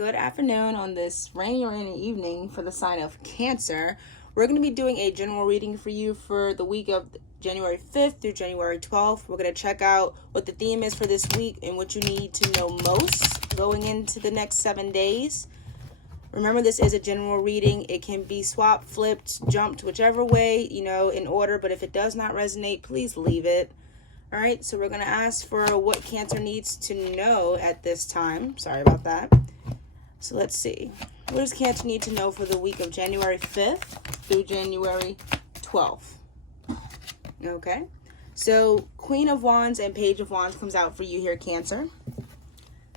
Good afternoon on this rainy evening for the sign of Cancer. We're going to be doing a general reading for you for the week of January 5th through January 12th. We're going to check out what the theme is for this week and what you need to know most going into the next 7 days. Remember, this is a general reading. It can be swapped, flipped, jumped, whichever way, in order. But if it does not resonate, please leave it. All right, so we're going to ask for what Cancer needs to know at this time. Sorry about that. So let's see. What does Cancer need to know for the week of January 5th through January 12th? Okay, so Queen of Wands and Page of Wands comes out for you here, Cancer.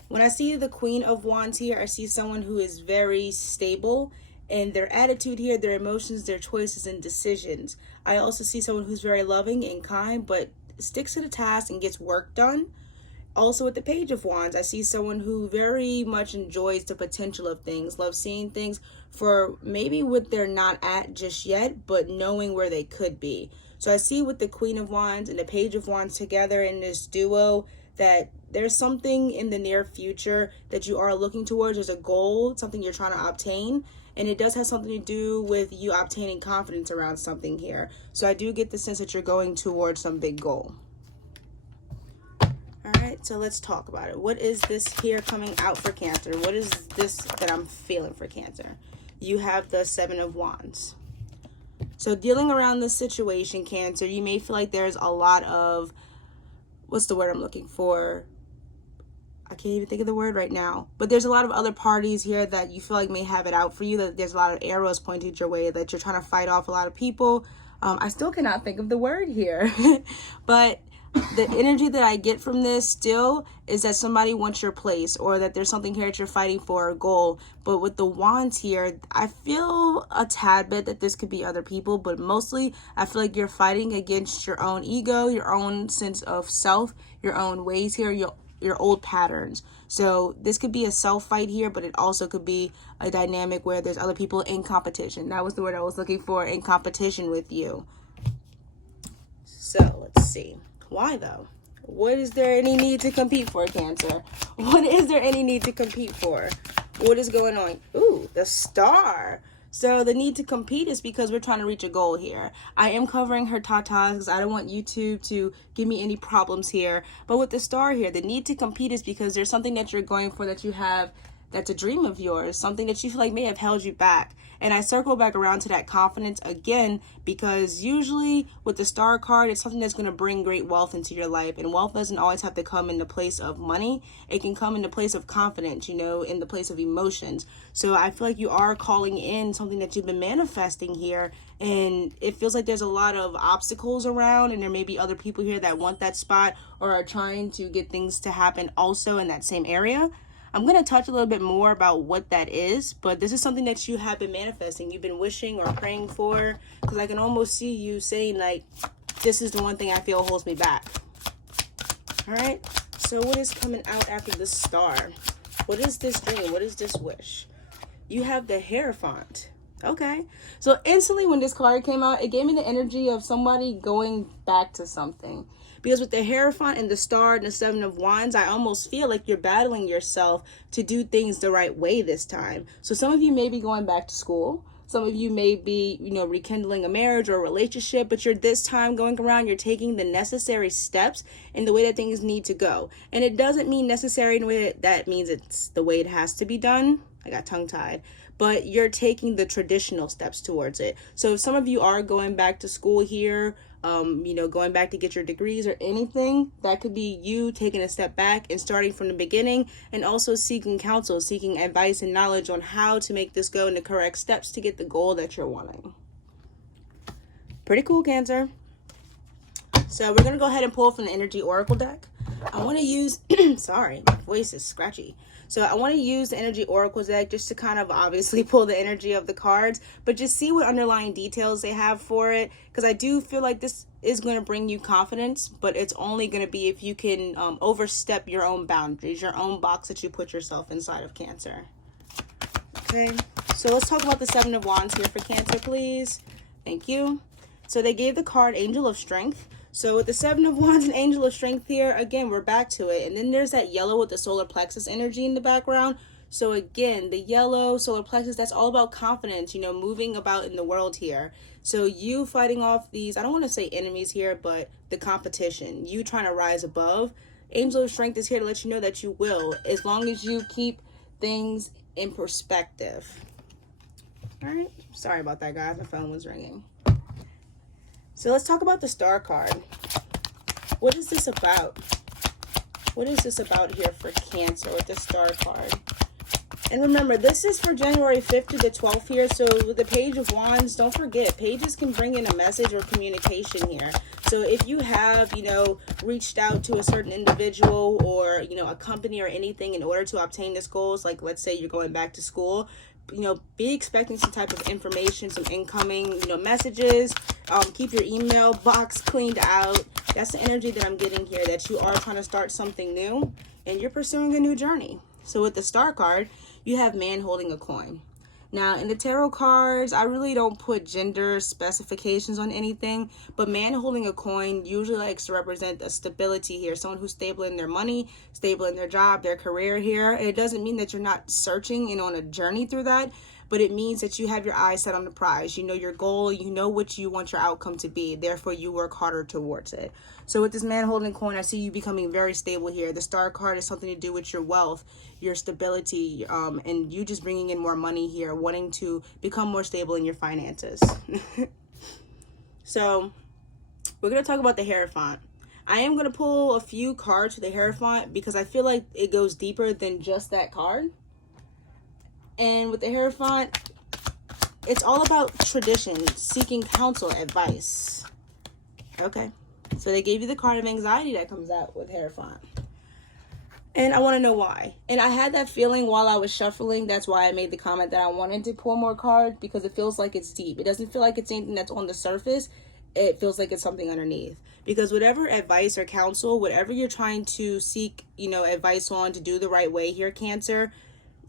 When I see the Queen of Wands here, I see someone who is very stable in their attitude here, their emotions, their choices, and decisions. I also see someone who's very loving and kind, but sticks to the task and gets work done. Also with the Page of Wands, I see someone who very much enjoys the potential of things, loves seeing things for maybe what they're not at just yet, but knowing where they could be. So I see with the Queen of Wands and the Page of Wands together in this duo that there's something in the near future that you are looking towards. There's a goal, something you're trying to obtain. And it does have something to do with you obtaining confidence around something here. So I do get the sense that you're going towards some big goal. All right, so let's talk about it. What is this here coming out for Cancer? What is this that I'm feeling for Cancer? You have the Seven of Wands. So dealing around this situation, Cancer, you may feel like there's a lot of, what's the word I'm looking for? I can't even think of the word right now, but there's a lot of other parties here that you feel like may have it out for you, that there's a lot of arrows pointed your way, that you're trying to fight off a lot of people. I still cannot think of the word here, but the energy that I get from this still is that somebody wants your place, or that there's something here that you're fighting for, a goal. But with the Wands here, I feel a tad bit that this could be other people, but mostly I feel like you're fighting against your own ego, your own sense of self, your own ways here, your old patterns. So this could be a self fight here, but it also could be a dynamic where there's other people in competition. That was the word I was looking for, in competition with you. So let's see. Why though? What is there any need to compete for, Cancer? What is there any need to compete for? What is going on? Ooh, the Star. So the need to compete is because we're trying to reach a goal here. I am covering her tatas because I don't want YouTube to give me any problems here. But with the Star here, the need to compete is because there's something that you're going for, that you have, that's a dream of yours, something that you feel like may have held you back. And I circle back around to that confidence again, because usually with the Star card, it's something that's going to bring great wealth into your life. And wealth doesn't always have to come in the place of money. It can come in the place of confidence, in the place of emotions. So I feel like you are calling in something that you've been manifesting here. And it feels like there's a lot of obstacles around, and there may be other people here that want that spot or are trying to get things to happen also in that same area. I'm going to touch a little bit more about what that is, but this is something that you have been manifesting. You've been wishing or praying for, because I can almost see you saying, like, this is the one thing I feel holds me back. All right, so what is coming out after the Star? What is this dream? What is this wish? You have the Hierophant. Okay, so instantly when this card came out, it gave me the energy of somebody going back to something. Because with the Hierophant and the Star and the Seven of Wands, I almost feel like you're battling yourself to do things the right way this time. So some of you may be going back to school. Some of you may be, rekindling a marriage or a relationship, but you're this time going around, you're taking the necessary steps in the way that things need to go. And it doesn't mean necessary in a way that means it's the way it has to be done. I got tongue-tied. But you're taking the traditional steps towards it. So if some of you are going back to school here, going back to get your degrees or anything, that could be you taking a step back and starting from the beginning, and also seeking counsel, seeking advice and knowledge on how to make this go in the correct steps to get the goal that you're wanting. Pretty cool, Cancer. So we're going to go ahead and pull from the Energy Oracle deck. I want to use, sorry, my voice is scratchy. So I want to use the Energy Oracle deck just to kind of obviously pull the energy of the cards, but just see what underlying details they have for it. Because I do feel like this is going to bring you confidence, but it's only going to be if you can overstep your own boundaries, your own box that you put yourself inside of, Cancer. Okay, so let's talk about the Seven of Wands here for Cancer, please. Thank you. So they gave the card Angel of Strength. So with the Seven of Wands and Angel of Strength here, again, we're back to it. And then there's that yellow with the solar plexus energy in the background. So again, the yellow solar plexus, that's all about confidence, you know, moving about in the world here. So you fighting off these, I don't want to say enemies here, but the competition, you trying to rise above. Angel of Strength is here to let you know that you will, as long as you keep things in perspective. All right, sorry about that, guys. My phone was ringing. So let's talk about the Star card. What is this about? What is this about here for Cancer with the Star card? And remember, this is for January 5th to the 12th here. So with the Page of Wands, don't forget, pages can bring in a message or communication here. So if you have, you know, reached out to a certain individual or, you know, a company or anything in order to obtain this goals, like let's say you're going back to school, you know, be expecting some type of information, some incoming, you know, messages. Keep your email box cleaned out. That's the energy that I'm getting here, that you are trying to start something new and you're pursuing a new journey. So with the Star card, you have man holding a coin. Now, in the tarot cards, I really don't put gender specifications on anything, but man holding a coin usually likes to represent a stability here, someone who's stable in their money, stable in their job, their career here. And it doesn't mean that you're not searching and on a journey through that, but it means that you have your eyes set on the prize. You know your goal, you know what you want your outcome to be, therefore you work harder towards it. So with this man holding a coin, I see you becoming very stable here. The Star card is something to do with your wealth, your stability, and you just bringing in more money here, wanting to become more stable in your finances. So we're going to talk about the Hierophant. I am going to pull a few cards for the Hierophant because I feel like it goes deeper than just that card. And with the Hierophant, it's all about tradition, seeking counsel, advice. Okay. So they gave you the card of anxiety that comes out with Hierophant. And I want to know why. And I had that feeling while I was shuffling. That's why I made the comment that I wanted to pull more cards, because it feels like it's deep. It doesn't feel like it's anything that's on the surface. It feels like it's something underneath. Because whatever advice or counsel, whatever you're trying to seek, you know, advice on to do the right way here, Cancer,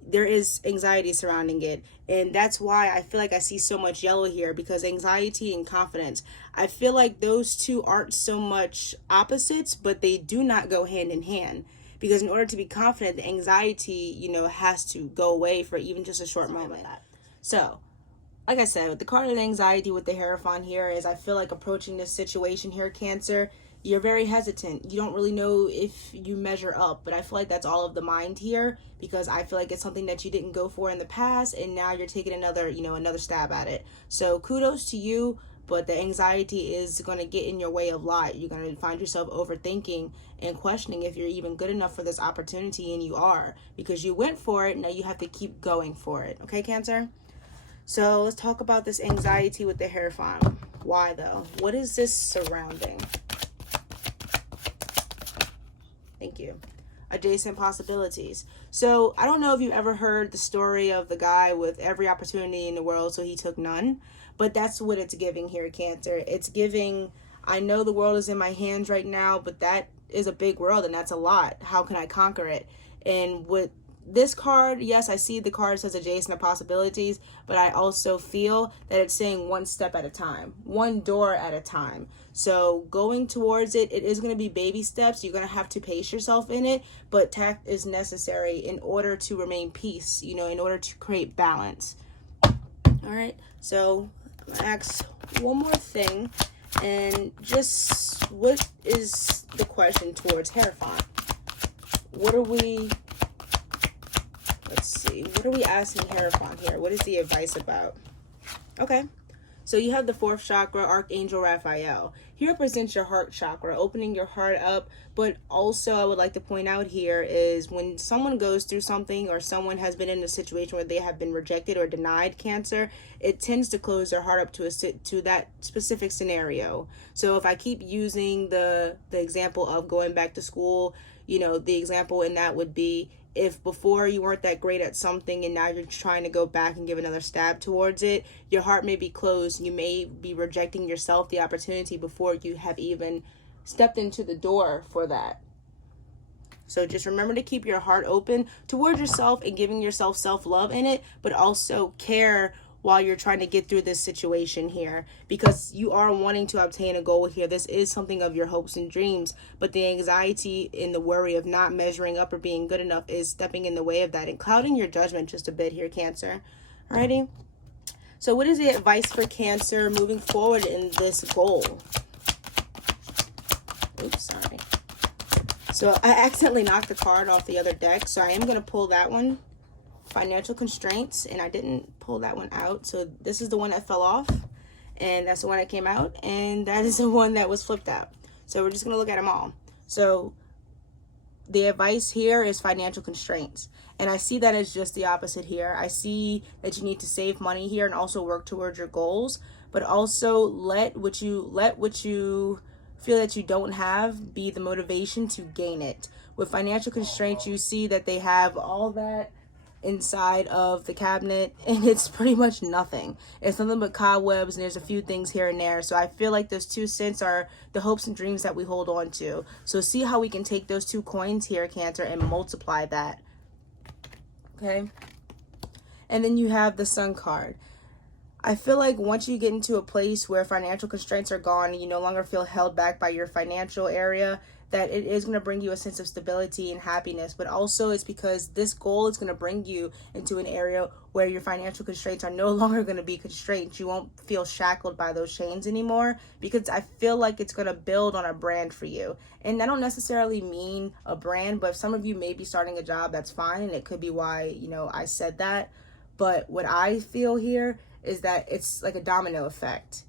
there is anxiety surrounding it. And that's why I feel like I see so much yellow here, because anxiety and confidence, I feel like those two aren't so much opposites, but they do not go hand in hand. Because in order to be confident, the anxiety, you know, has to go away for even just a short moment. So, like I said, with the card of anxiety with the Hierophant here is, I feel like approaching this situation here, Cancer, you're very hesitant. You don't really know if you measure up, but I feel like that's all of the mind here, because I feel like it's something that you didn't go for in the past, and now you're taking another, you know, another stab at it. So kudos to you, but the anxiety is going to get in your way a lot. You're going to find yourself overthinking and questioning if you're even good enough for this opportunity, and you are, because you went for it. Now you have to keep going for it. Okay, Cancer? So let's talk about this anxiety with the Hierophant. Why though? What is this surrounding? Thank you. Adjacent possibilities. So I don't know if you've ever heard the story of the guy with every opportunity in the world, so he took none. But that's what it's giving here, Cancer. It's giving, I know the world is in my hands right now, but that is a big world, and that's a lot. How can I conquer it? And with this card, yes, I see the card says adjacent possibilities, but I also feel that it's saying one step at a time, one door at a time. So going towards it, it is going to be baby steps. You're going to have to pace yourself in it, but tact is necessary in order to remain peace, you know, in order to create balance. All right, so I'm going to ask one more thing, and just what is the question towards Hierophant? What are we... Let's see. What are we asking Hierophant here? What is the advice about? Okay. So you have the 4th chakra, Archangel Raphael. He represents your heart chakra, opening your heart up. But also I would like to point out here is when someone goes through something, or someone has been in a situation where they have been rejected or denied, Cancer, it tends to close their heart up to that specific scenario. So if I keep using the example of going back to school, you know, the example in that would be, if before you weren't that great at something and now you're trying to go back and give another stab towards it, your heart may be closed. You may be rejecting yourself the opportunity before you have even stepped into the door for that. So just remember to keep your heart open towards yourself and giving yourself self-love in it, but also care while you're trying to get through this situation here, because you are wanting to obtain a goal here. This is something of your hopes and dreams, but the anxiety and the worry of not measuring up or being good enough is stepping in the way of that and clouding your judgment just a bit here, Cancer. Alrighty. So what is the advice for Cancer moving forward in this goal? Oops, sorry. So I accidentally knocked the card off the other deck, so I am going to pull that one. Financial constraints, and I didn't pull that one out. So this is the one that fell off, and that's the one that came out, and that is the one that was flipped out. So we're just going to look at them all. So the advice here is financial constraints, and I see that as just the opposite here. I see that you need to save money here and also work towards your goals, but also let what you feel that you don't have be the motivation to gain it. With financial constraints, you see that they have all that inside of the cabinet, and it's pretty much nothing. It's nothing but cobwebs, and there's a few things here and there. So I feel like those 2 cents are the hopes and dreams that we hold on to. So see how we can take those 2 coins here, Cancer, and multiply that. Okay, and then you have the Sun card. I feel like once you get into a place where financial constraints are gone and you no longer feel held back by your financial area, that it is going to bring you a sense of stability and happiness. But also it's because this goal is going to bring you into an area where your financial constraints are no longer going to be constraints. You won't feel shackled by those chains anymore, because I feel like it's going to build on a brand for you. And I don't necessarily mean a brand, but if some of you may be starting a job, that's fine. And it could be why, I said that. But what I feel here is that it's like a domino effect.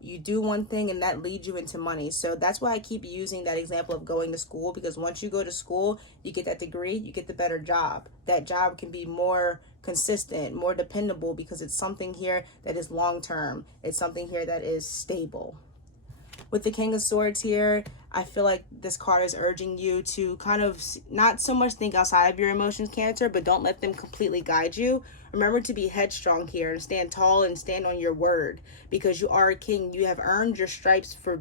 You do one thing and that leads you into money. So that's why I keep using that example of going to school, because once you go to school, you get that degree, you get the better job. That job can be more consistent, more dependable, because it's something here that is long term. It's something here that is stable. With the King of Swords here, I feel like this card is urging you to kind of not so much think outside of your emotions, Cancer, but don't let them completely guide you. Remember to be headstrong here and stand tall and stand on your word, because you are a king. You have earned your stripes for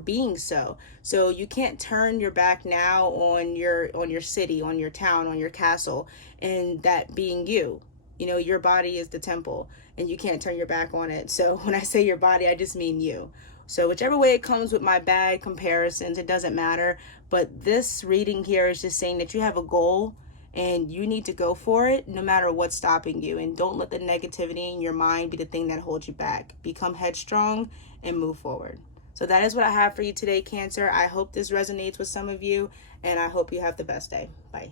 being so. So you can't turn your back now on your city, on your town, on your castle, and that being you. Your body is the temple, and you can't turn your back on it. So when I say your body, I just mean you. So whichever way it comes with my bad comparisons, it doesn't matter. But this reading here is just saying that you have a goal and you need to go for it no matter what's stopping you. And don't let the negativity in your mind be the thing that holds you back. Become headstrong and move forward. So that is what I have for you today, Cancer. I hope this resonates with some of you, and I hope you have the best day. Bye.